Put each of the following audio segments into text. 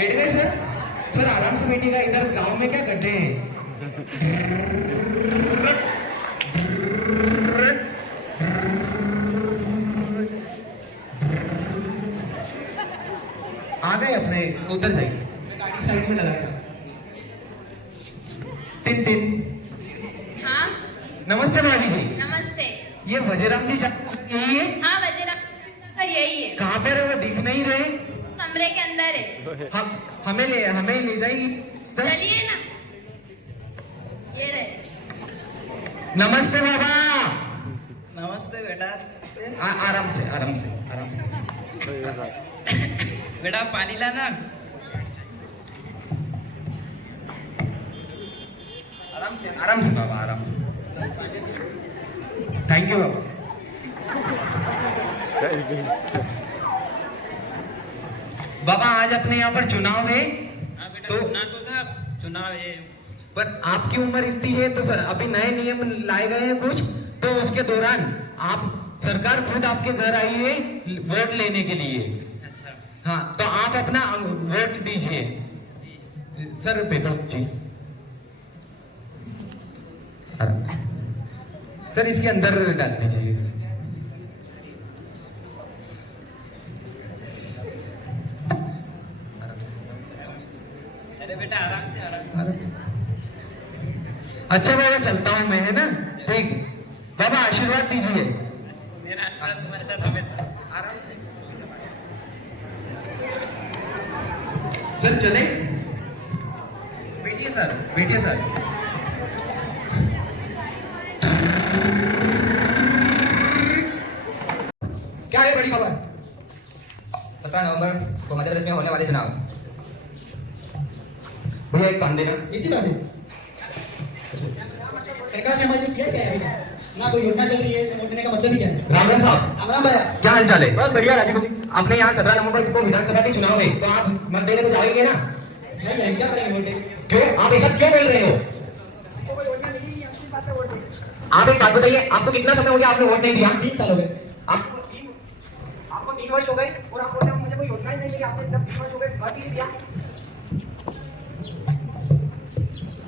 बैठ गए sir? Sir आराम से बैठिएगा, इधर गांव में क्या गड्ढे हैं। आ गए अपने, उधर जाइए, गाड़ी साइड में लगा था। Tin tin. हाँ नमस्ते भाभी जी। नमस्ते। ये वजीराम जी यही है? हाँ वजीराम का यही है। कहाँ पर है वो, दिख नहीं रहे? कमरे के अंदर है। हमें ले जाइए। चलिए ना, ये रहे। नमस्ते बाबा। नमस्ते बेटा। आराम से। बेटा पानी लाना। आराम से बाबा, आराम से। थैंक यू बाबा। बाबा आज अपने यहाँ पर चुनाव है। तो चुनाव है, पर आपकी उम्र इतनी है तो सर अभी नए नियम लाए गए हैं कुछ, तो उसके दौरान आप सरकार खुद आपके घर आई है वोट लेने के लिए। अच्छा हाँ, तो आप अपना वोट दीजिए। सर बैठो जी। आराम से। सर इसके अंदर डाल दीजिए। अरे बेटा आराम से। अच्छा बाबा चलता हूँ मैं, है ना? ठीक बाबा, आशीर्वाद दीजिए। मेरा आशीर्वाद तुम्हारे साथ हमेशा। आराम से। सर चले? बैठिए सर। क्या है बड़ी खबर? 17 नवंबर को मध्य प्रदेश में होने वाले चुनाव। भैया एक पान देना। इसी बात है। सरकार ने हमारे लिए किया क्या है अभी? ना कोई योजना चल रही है, वोट देने का मतलब ही क्या है? राम साहब, राम राम भैया। क्या हाल चाल है? बस बढ़िया राजीव जी। आपने यहाँ 17 नवंबर को विधानसभा के चुनाव है, तो आप मत देने तो जाएंगे ना? नहीं जाएंगे, क्या करेंगे वोट देके? क्यों आप ऐसा क्यों बोल रहे हो? आप एक बात बताइए, आपको कितना समय हो गया आपने वोट नहीं दिया? 3 साल हो गए। आपको 3 वर्ष हो गए और आप बोल रहे हो मुझे कोई योजना ही नहीं है, आपने जब 3 वर्ष हो गए वोट ही नहीं दिया।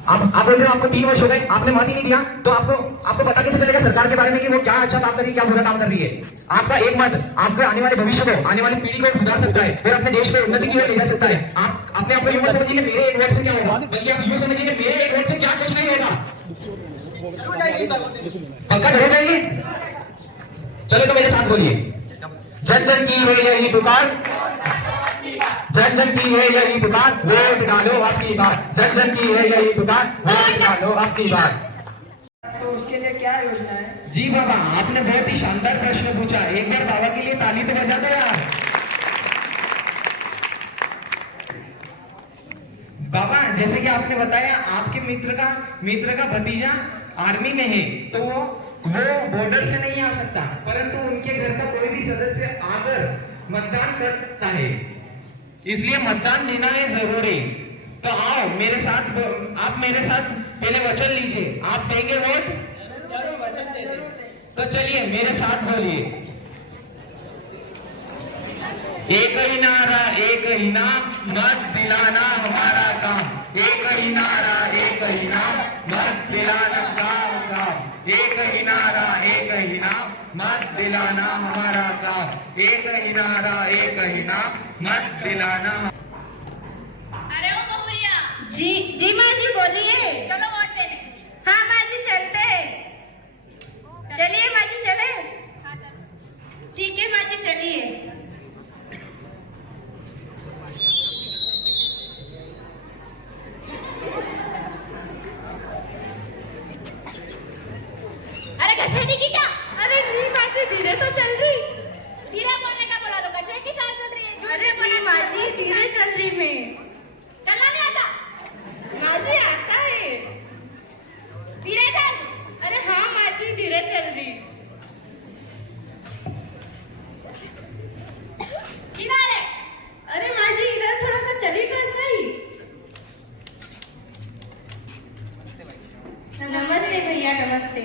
आप बोल रहे हो आपको 3 वर्ष हो गए आपने मत ही नहीं दिया, तो आपको पता कैसे चलेगा सरकार के बारे में कि वो क्या अच्छा काम कर रही है, क्या बुरा काम कर रही है? आपका एक मत आपके आने वाले भविष्य को, आने वाली पीढ़ी को सुधार सकता है और अपने देश को उन्नति की ओर ले जा सकता है। आप अपने आप को यूं मत समझिए कि मेरे एक वोट से क्या होगा, बल्कि आप यूं समझिए कि मेरे एक वोट से क्या कुछ नहीं होगा। जरूर जाएंगे इस बार वोट देने। पक्का जरूर जाएंगे? चलो तो मेरे साथ बोलिए, जन जन की है यही पुकार, जन जन की है यही पुकार, वोट डालो आपकी बार, जन जन की है यही पुकार, वोट डालो आपकी बार। तो उसके लिए क्या योजना है? जी बाबा, आपने बहुत ही शानदार प्रश्न पूछा। एक बार बाबा के लिए ताली तो बजा दो यार। बाबा जैसे कि आपने बताया आपके मित्र का भतीजा आर्मी में है, तो वो बॉर्डर से नहीं आ सकता, परंतु उनके घर का कोई भी सदस्य आकर मतदान कर सकता है, इसलिए मतदान देना है जरूरी। तो आओ मेरे साथ, आप मेरे साथ पहले वचन लीजिए, आप देंगे वोट? जरूर वचन दे दे। तो चलिए मेरे साथ बोलिए, एक ही नारा एक ही नाम, मत दिलाना हमारा काम। एक ही नारा एक ही नाम, मत दिलाना काम। एक ही नारा एक ही नाम, मत दिलाना हमारा काम। एक ही नारा एक ही नाम, मत दिलाना। अरे ओ बहुरिया। जी माँ जी बोलिए। चलो वोट देने। हाँ माँ जी चलते हैं। चलिए माँ जी चले। हाँ चलो। ठीक है माँ जी चलिए। अरे घसेटी की क्या? अरे नहीं माँ जी धीरे तो चल रही। धीरे बोलने का बोला तो कछुए की चाल चल रही है। अरे नहीं माँ जी धीरे चल रही मैं। चलना नहीं आता? माँ जी आता है। धीरे चल। अरे हाँ माँ जी धीरे चल रही। इधर है। अरे माँ जी इधर थोड़ा सा चली तो सही। नमस्ते भैया नमस्ते।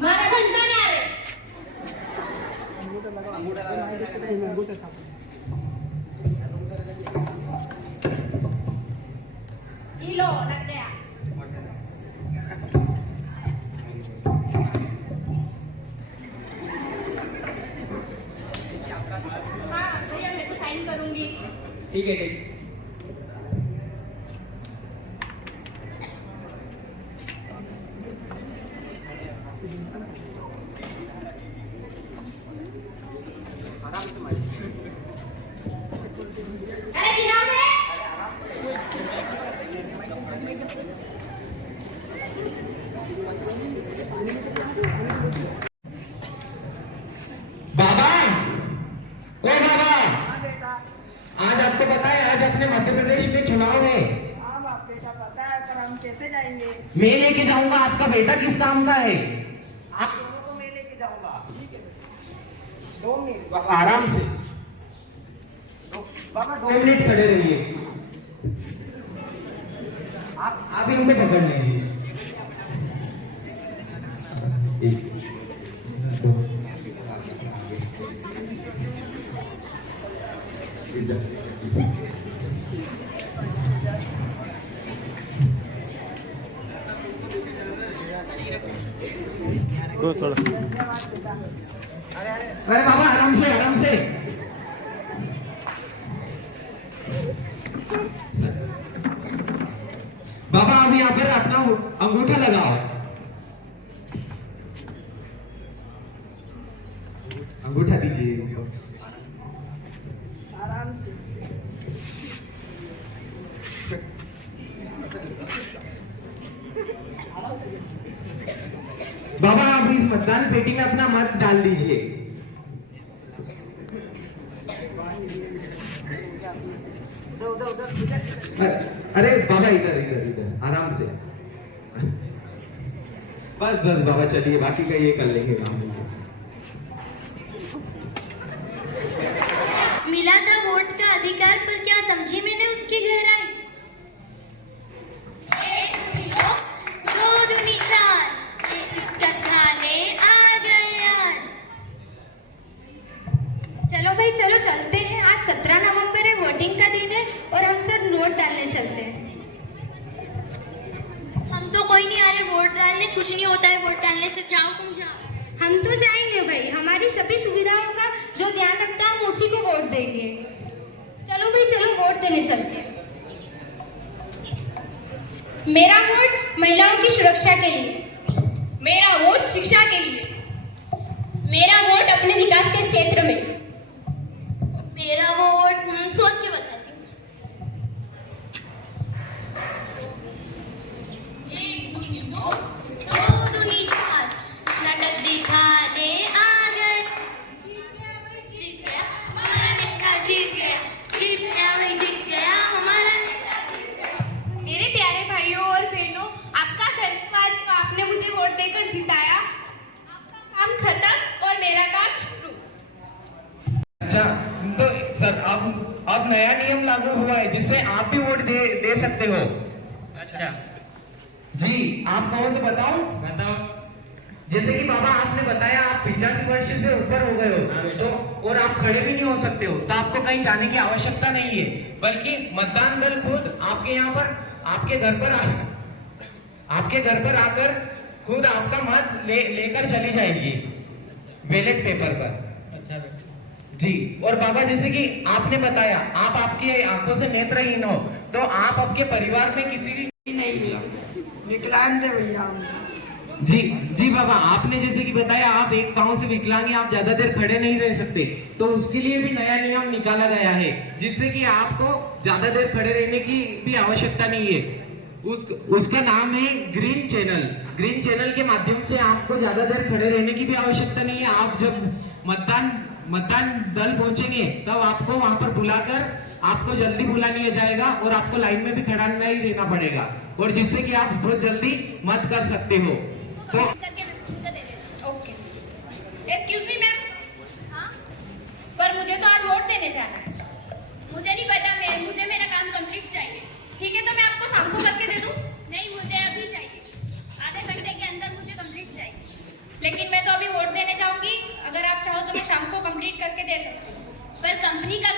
मारा घंटा नहीं आ रहे। लो लग गया। हाँ भैया मैं तो साइन करूंगी। ठीक है ठीक। अरे गिरा है। बाबा, ओ बाबा, आज आपको पता है आज अपने मध्य प्रदेश में चुनाव है। हाँ बाप बेटा पता है, पर हम कैसे जाएंगे? मैं लेके जाऊंगा। आपका बेटा किस काम का है? आप दोनों को मैं लेके जाऊंगा। ठीक है, 2 मिनट बाबा आराम से, बाबा 2 मिनट खड़े रहिए। आप इनको पकड़ लीजिए। अरे बाबा आराम से आराम से। बाबा अब यहाँ पर अपना अंगूठा लगाओ। अंगूठा दीजिए। आराम से। बाबा आप इस मतदान पेटी में अपना मत डाल दीजिए। अरे बाबा इधर इधर इधर आराम से। बस बस बाबा चलिए, बाकी का ये कर लेंगे काम। मिला था वोट का अधिकार, पर क्या समझी मैंने उसकी गहराई। 1 दूनी 2, 2 दूनी 4, एक कथाने आ गए आज। चलो भाई चलो चलते हैं। आज 17 नवंबर है, वोटिंग का दिन है और हम सब वोट डालने चलते हैं। हम तो कोई नहीं आ रहे वोट डालने, कुछ नहीं होता है वोट डालने से। जाओ तुम जाओ। हम तो जाएंगे भाई, हमारी सभी सुविधाओं का जो ध्यान रखता है हम उसी को वोट देंगे। चलो भाई चलो वोट देने चलते हैं। मेरा वोट महिलाओं की सुरक्षा के लिए। मेरा वोट शिक्षा के लिए। मेरा वोट अपने विकास के क्षेत्र में। मेरा वोट सोच के बताती हूँ। 1 दूनी 2, 2 दूनी 4, नाटक दिखाने आ गए। जीत गया हमारा नेता, जीत गया भाई, जीत गया हमारा नेता। मेरे प्यारे भाइयों और बहनों, आपका धन्यवाद, आपने मुझे वोट देकर जिताया। आपका काम खत्म और मेरा काम शुरू। अच्छा तो सर अब नया नियम लागू हुआ है जिससे आप भी वोट दे सकते हो। अच्छा जी आप कहो तो बताओ। बताओ। जैसे कि बाबा आपने बताया आप 85 वर्ष से ऊपर हो गए हाँ हो बेटा। तो और आप खड़े भी नहीं हो सकते हो, तो आपको कहीं जाने की आवश्यकता नहीं है, बल्कि मतदान दल खुद आपके यहाँ पर आपके घर पर आकर खुद आपका मत लेकर चली जाएगी बैलेट पेपर पर। अच्छा बेटा। जी और बाबा जैसे कि आपने बताया आप आपकी आंखों से नेत्रहीन हो, तो आप आपके परिवार में किसी भी नहीं विकलांग है भैया हम। जी जी बाबा आपने जैसे कि बताया आप एक पांव से विकलांग हैं, आप ज्यादा देर खड़े नहीं रह सकते, तो उसके लिए भी नया नियम निकाला गया है जिससे कि आपको ज्यादा देर खड़े रहने की भी आवश्यकता नहीं है। उसका नाम है ग्रीन चैनल। ग्रीन चैनल के माध्यम से आपको ज्यादा देर खड़े रहने की भी आवश्यकता नहीं है। आप जब मतदान दल पहुंचेंगे तब आपको वहां पर बुलाकर आपको जल्दी बुला लिया जाएगा और आपको लाइन में भी खड़ा नहीं रहना पड़ेगा, और जिससे कि आप बहुत जल्दी मत कर सकते हो। तो ओके एक्सक्यूज मी मैम। हाँ पर मुझे तो आज वोट देने जाना है। मुझे नहीं पता, मुझे मेरा काम कंप्लीट चाहिए। ठीक है तो मैं आपको शाम को करके दे दूं? नहीं मुझे अभी चाहिए, आधे घंटे के अंदर मुझे कंप्लीट चाहिए। लेकिन मैं तो अभी वोट देने जाऊंगी, अगर आप चाहो तो मैं शाम को कंप्लीट करके दे सकती हूँ। पर कंपनी का